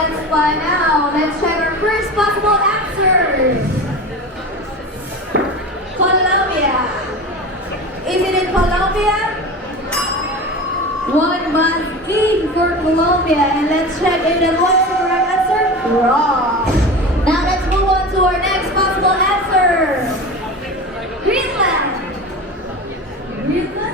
let's find out. Let's check our first possible answers. Colombia. Is it in Colombia? One must be for Colombia. And let's check if that was the correct answer. Wrong. Now let's move on to our next possible answer. Greenland. Greenland?